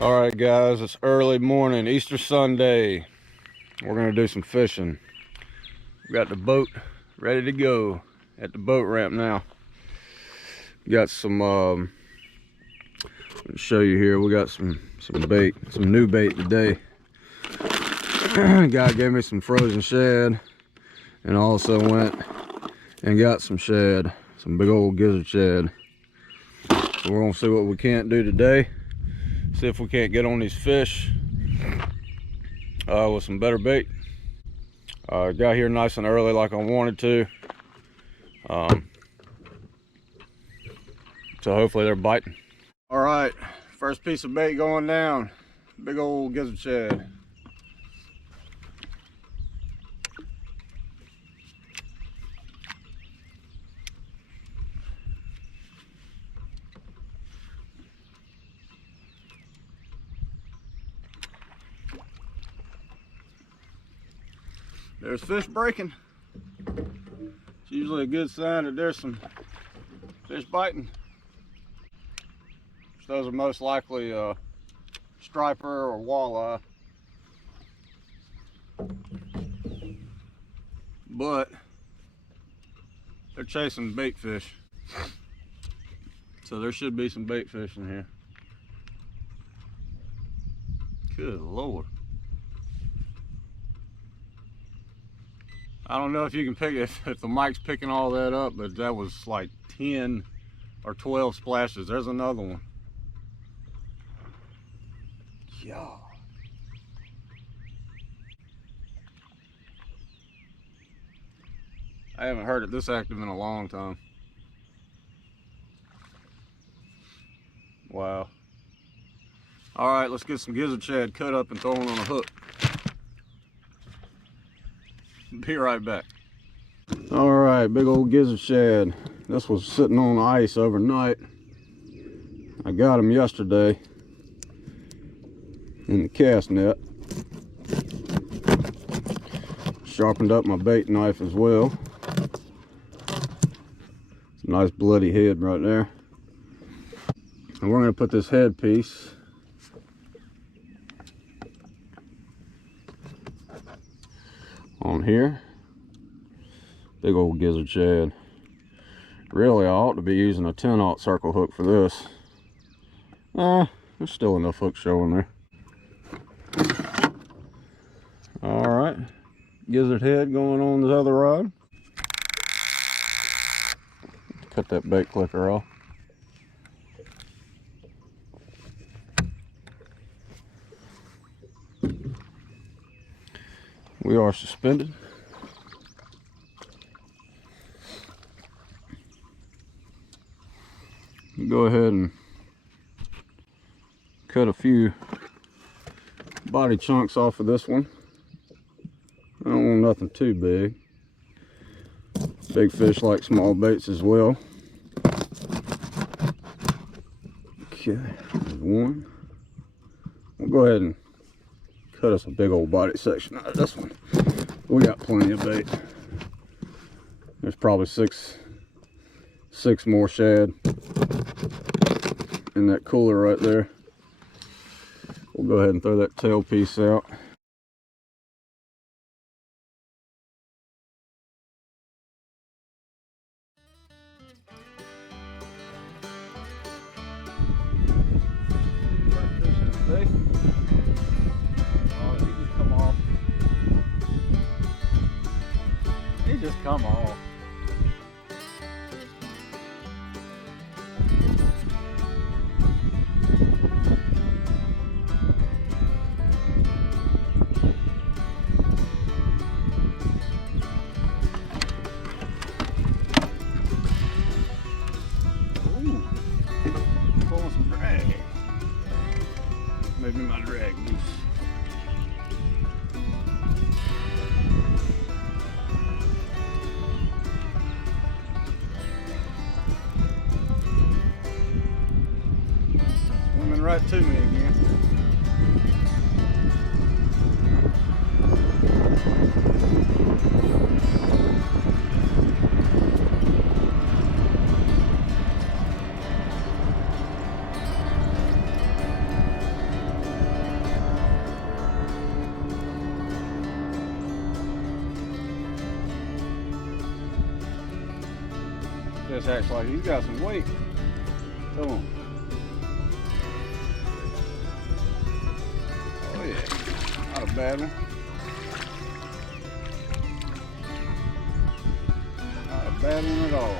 All right, guys, it's early morning, Easter Sunday. We're gonna do some fishing. We got the boat ready to go at the boat ramp now. Got some let me show you here. We got some bait, some new bait today. Guy gave me some frozen shad, and also went and got some shad, some big old gizzard shad. So we're gonna see what we can't do today. See if we can't get on these fish with some better bait. Got here nice and early like I wanted to. So hopefully they're biting. All right, first piece of bait going down. Big old gizzard shad. There's fish breaking. It's usually a good sign that there's some fish biting. Those are most likely striper or walleye. But they're chasing bait fish. So there should be some bait fish in here. Good Lord. I don't know if you can pick if the mic's picking all that up, but that was like 10 or 12 splashes. There's another one. Yeah. I haven't heard it this active in a long time. Wow. All right, let's get some gizzard shad cut up and thrown on a hook. Be right back. All right, big old gizzard shad. This was sitting on ice overnight. I got him yesterday in the cast net. Sharpened up my bait knife as well. It's a nice bloody head right there. And we're going to put this head piece on here. Big old gizzard shad. Really, I ought to be using a 10-aught circle hook for this. There's still enough hook showing there. All right, gizzard head going on this other rod. Cut that bait clicker off. We are suspended. Go ahead and cut a few body chunks off of this one. I don't want nothing too big. Big fish like small baits as well. Okay, there's one. We'll go ahead and cut us a big old body section out of this one. We got plenty of bait. There's probably six more shad in that cooler right there. We'll go ahead and throw that tail piece out. Just come off. Ooh, pulling some drag. Maybe my drag loose. Right to me again. fish acts like he's got some weight. Come on. Oh yeah, not a bad one. Not a bad one at all.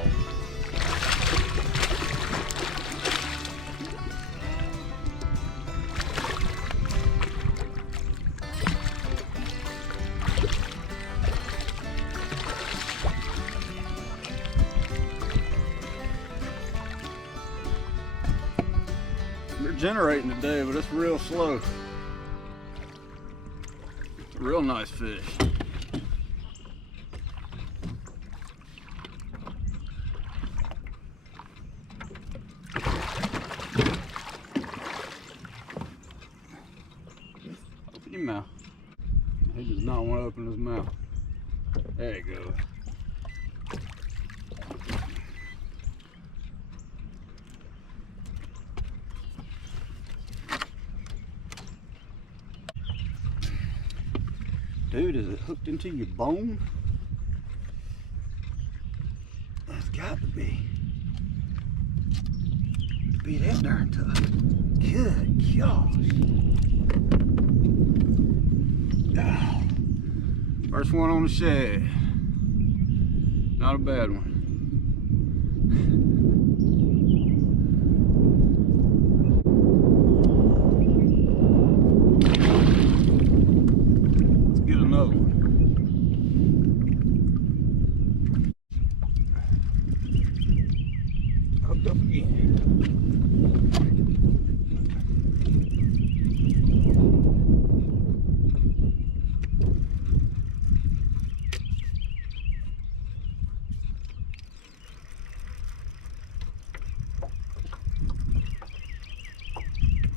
They're generating today, but it's real slow. It's a real nice fish. Open your mouth. He does not want to open his mouth. There you go. Dude, is it hooked into your bone? It's got to be. Be that darn tough. Good gosh. Oh. First one on the SHAD. Not a bad one. Hooked up again.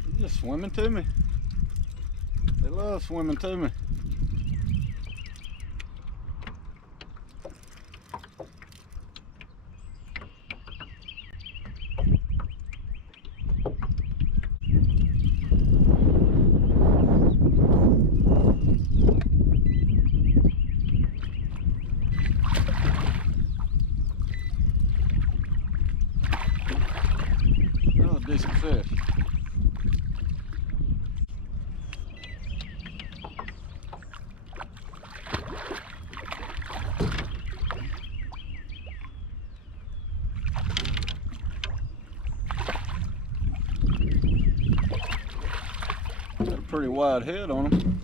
They're just swimming to me. They love swimming to me. Decent fish. Got a pretty wide head on him.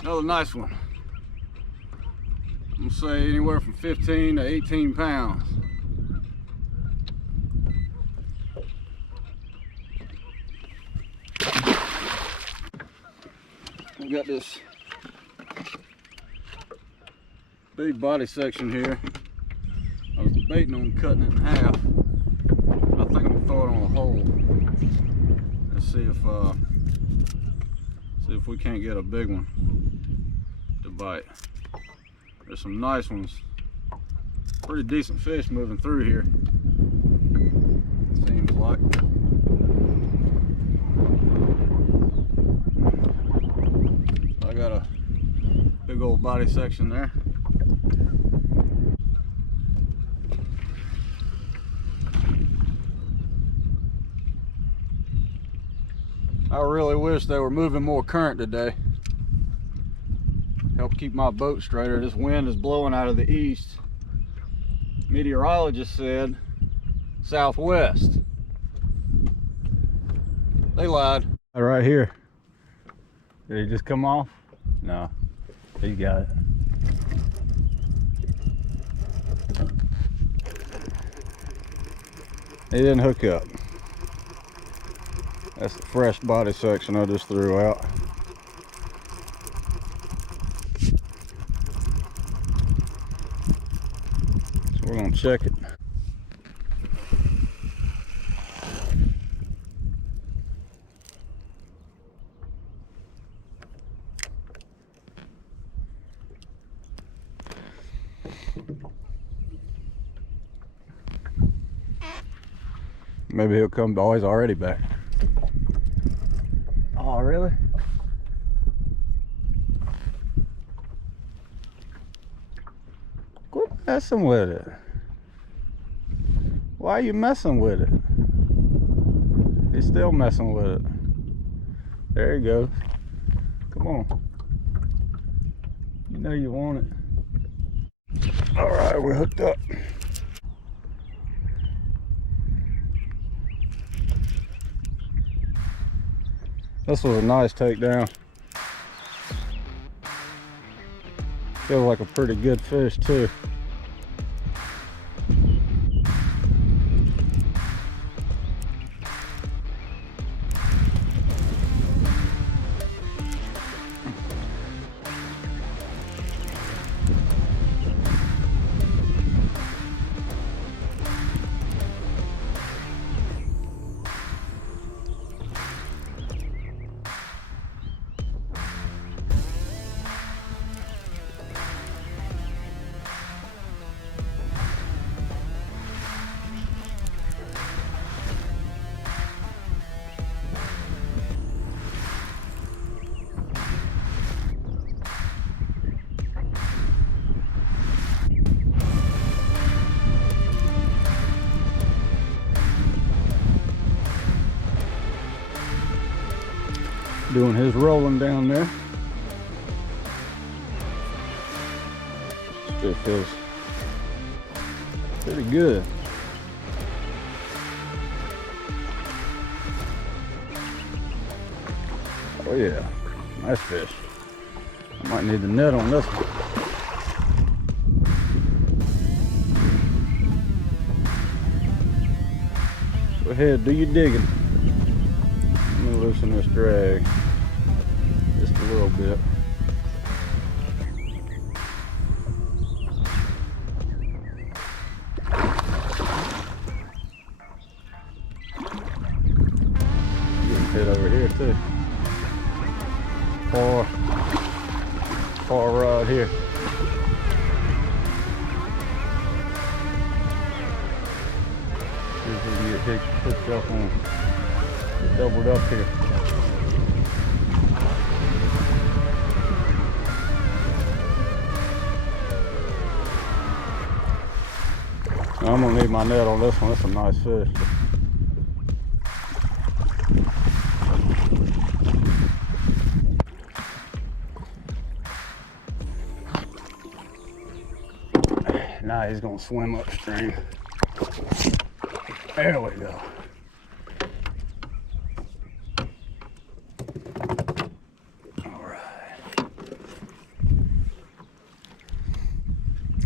Another nice one. I'm gonna say anywhere from 15 to 18 pounds. We got this big body section here. I was debating on cutting it in half. I think I'm gonna throw it on a hole and see if we can't get a big one to bite. There's some nice ones. Pretty decent fish moving through here, seems like. I got a big old body section there. I really wish they were moving more current today. Help keep my boat straighter. This wind is blowing out of the east. Meteorologist said southwest. They lied. Right here. Did he just come off? No, he got it. He didn't hook up. That's the fresh body section I just threw out. So we're gonna check it. Maybe he'll come. Oh, he's already back. Oh, really? Quit messing with it. Why are you messing with it? He's still messing with it. There he goes. Come on. You know you want it. All right, we're hooked up. This was a nice takedown. Feels like a pretty good fish too. Doing his rolling down there. It feels pretty good. Oh yeah, nice fish. I might need the net on this one. Go ahead, do your digging. Let me loosen this drag just a little bit. Getting hit over here too. Far rod here. See if we can get hooked up on, get doubled up here. I'm gonna need my net on this one. That's a nice fish. Now he's gonna swim upstream. There we go. All right.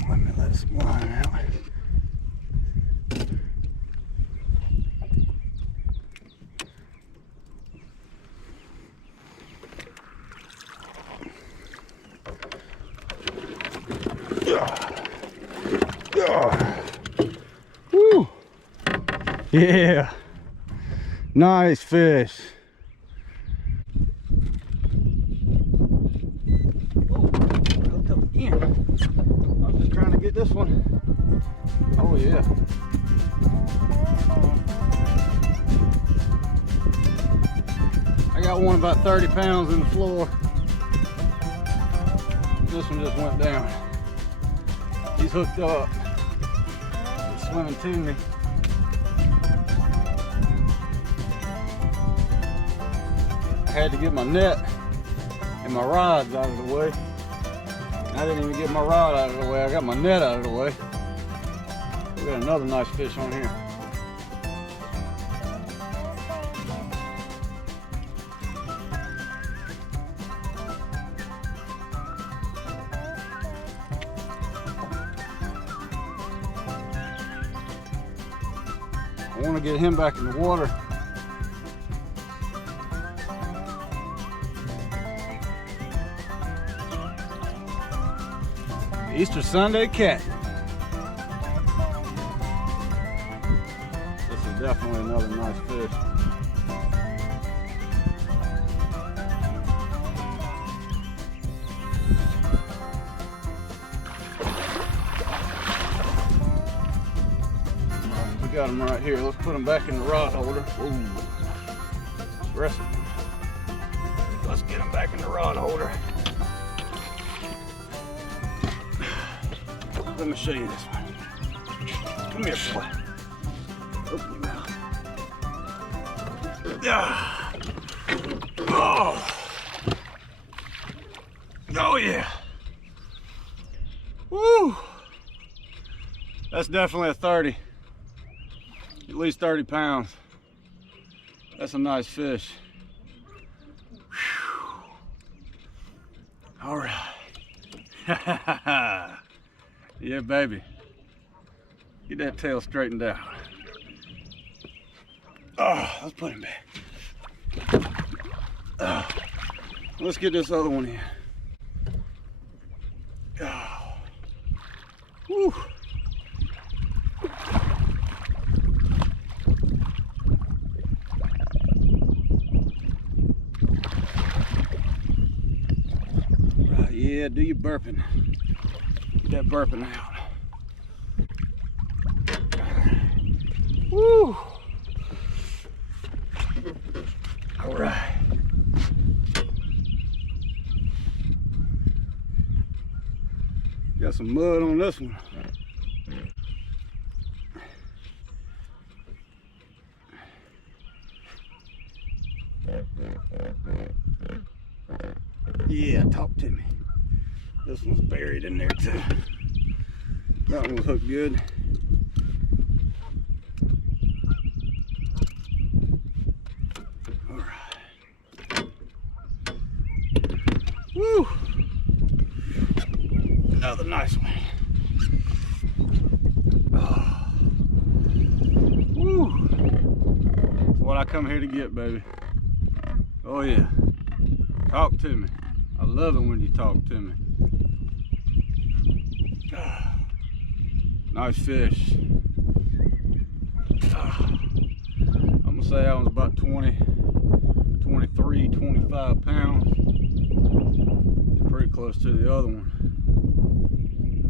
Let me let some line out. Woo! Yeah, nice fish. Whoa, hooked up again. I'm just trying to get this one. Oh yeah. I got one about 30 pounds in the floor. This one just went down. He's hooked up. He's swimming to me. I had to get my net and my rods out of the way. I didn't even get my rod out of the way. I got my net out of the way. We got another nice fish on here. I want to get him back in the water. Easter Sunday cat. This is definitely another nice fish. got them right here. Let's put them back in the rod holder. Ooh, aggressive. Let's get them back in the rod holder. Let me show you this one. Come here, boy. Open your mouth. Yeah. Oh. Oh yeah. Woo. That's definitely a 30. At least 30 pounds. That's a nice fish. Whew. All right. Yeah, baby. Get that tail straightened out. Oh, let's put him back. Let's get this other one in. Oh. Woo. Right, yeah, do your burping. Get that burping out. Woo! All right. Got some mud on this one. Yeah, talk to me. This one's buried in there too. That one was hooked good. All right. Woo! Another nice one. Oh. Woo! That's what I come here to get, baby. Oh yeah. Talk to me. I love it when you talk to me. Nice fish. I'm gonna say that one's about 20, 23, 25 pounds. Pretty close to the other one.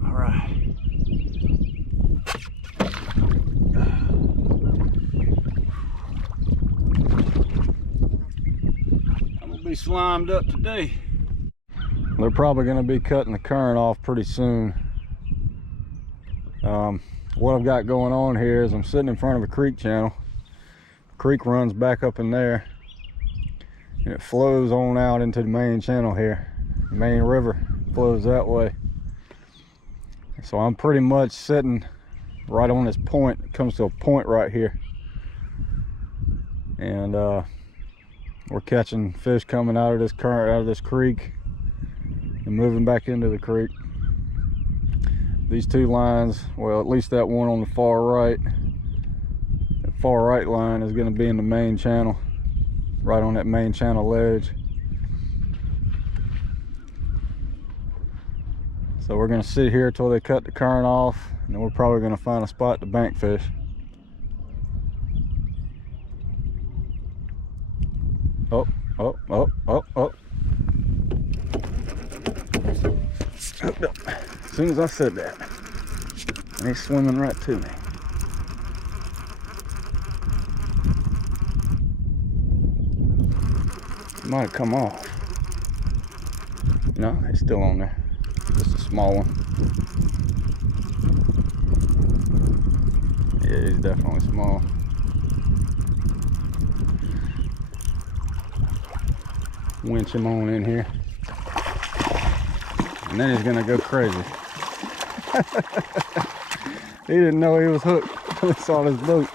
All right. I'm gonna be slimed up today. They're probably gonna be cutting the current off pretty soon. What I've got going on here is I'm sitting in front of a creek channel. The creek runs back up in there and it flows on out into the main channel here. The main river flows that way. So I'm pretty much sitting right on this point. It comes to a point right here. And we're catching fish coming out of this current, out of this creek, and moving back into the creek. These two lines, well, at least that one on the far right, that far right line is going to be in the main channel, right on that main channel ledge. So we're going to sit here till they cut the current off, and then we're probably going to find a spot to bank fish. Oh, oh, oh, oh, oh. Hooked up. As soon as I said that, and he's swimming right to me. Might have come off. No, it's still on there. Just a small one. Yeah, he's definitely small. Winch him on in here. And then he's gonna go crazy. He didn't know he was hooked until he saw this boat.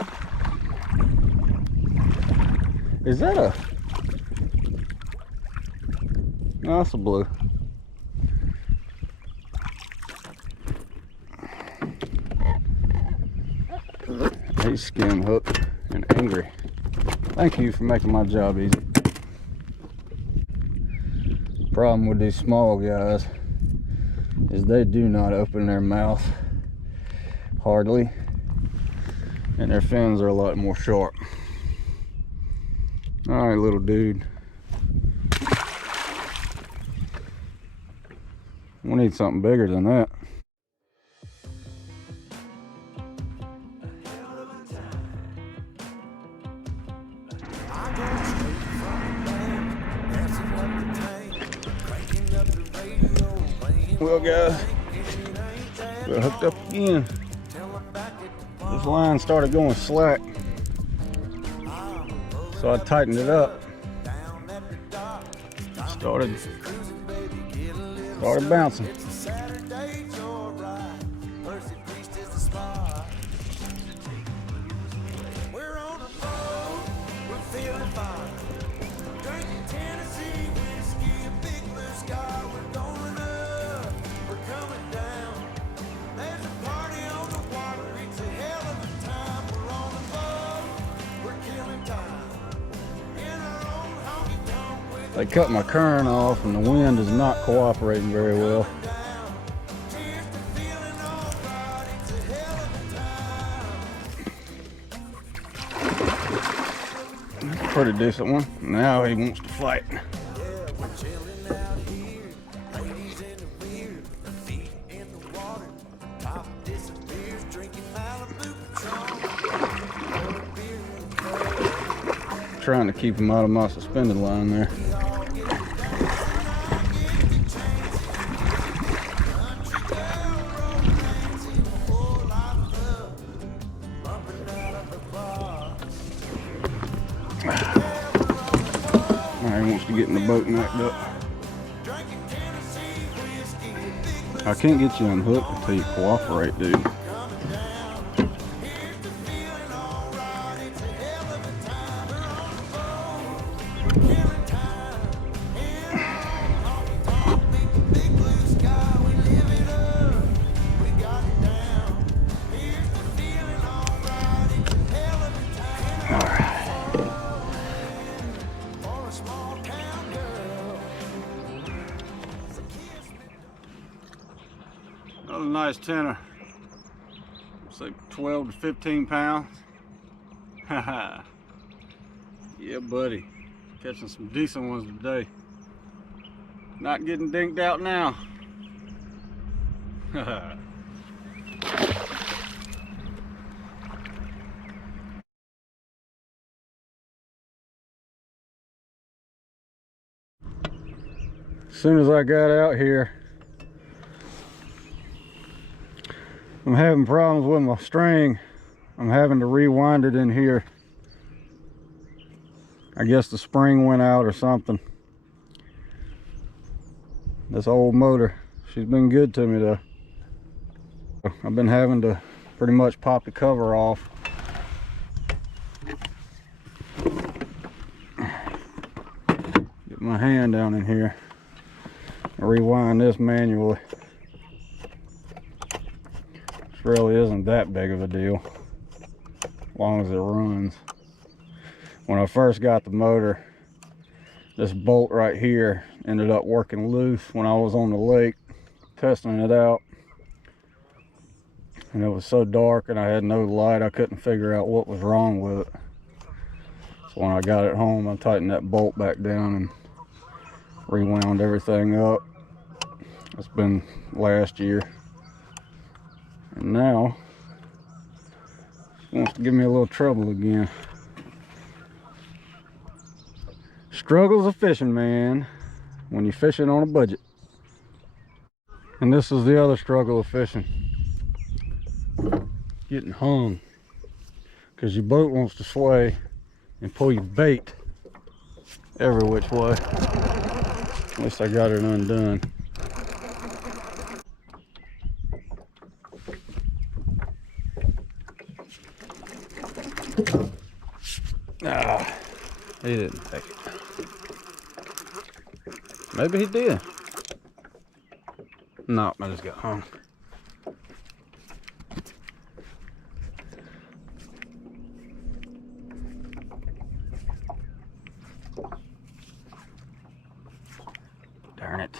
Is that a... No, that's a blue. He's skin hooked and angry. Thank you for making my job easy. Problem with these small guys is they do not open their mouth hardly, and their fins are a lot more sharp. All right, little dude. We need something bigger than that. Well guys, got hooked up again. This line started going slack, so I tightened it up. Started bouncing. They cut my current off and the wind is not cooperating very well. That's a pretty decent one. Now he wants to fight. Trying to keep him out of my suspended line there. He wants to get in the boat and act up. I can't get you unhooked until you cooperate, dude. Another nice tenor, say 12 to 15 pounds. Haha. Yeah, buddy, catching some decent ones today. Not getting dinked out now. Haha. As soon as I got out here, I'm having problems with my string. I'm having to rewind it in here. I guess the spring went out or something. This old motor, she's been good to me though. I've been having to pretty much pop the cover off. Get my hand down in here and rewind this manually. Really isn't that big of a deal as long as it runs. When I first got the motor, this bolt right here ended up working loose when I was on the lake testing it out, and it was so dark and I had no light, I couldn't figure out what was wrong with it. So when I got it home, I tightened that bolt back down and rewound everything up. It's been last year. And now, she wants to give me a little trouble again. Struggles of fishing, man, when you're fishing on a budget. And this is the other struggle of fishing. Getting hung. Because your boat wants to sway and pull your bait every which way. At least I got it undone. Ah, he didn't take it. Maybe he did. No, I just got hung. Darn it.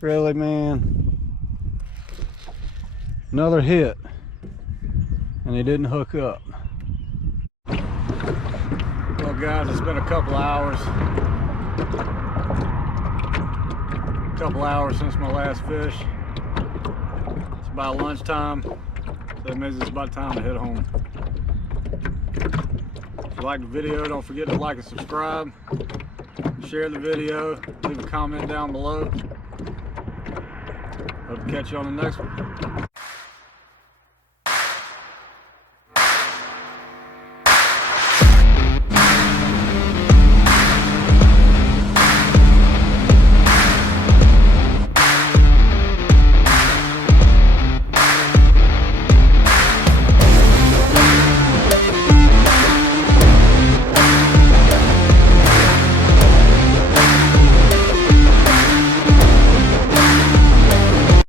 Really, man? Another hit, and he didn't hook up. Well guys, it's been a couple hours since my last fish. It's about lunchtime, so that means it's about time to head home. If you like the video, don't forget to like and subscribe. share the video, leave a comment down below. Hope to catch you on the next one.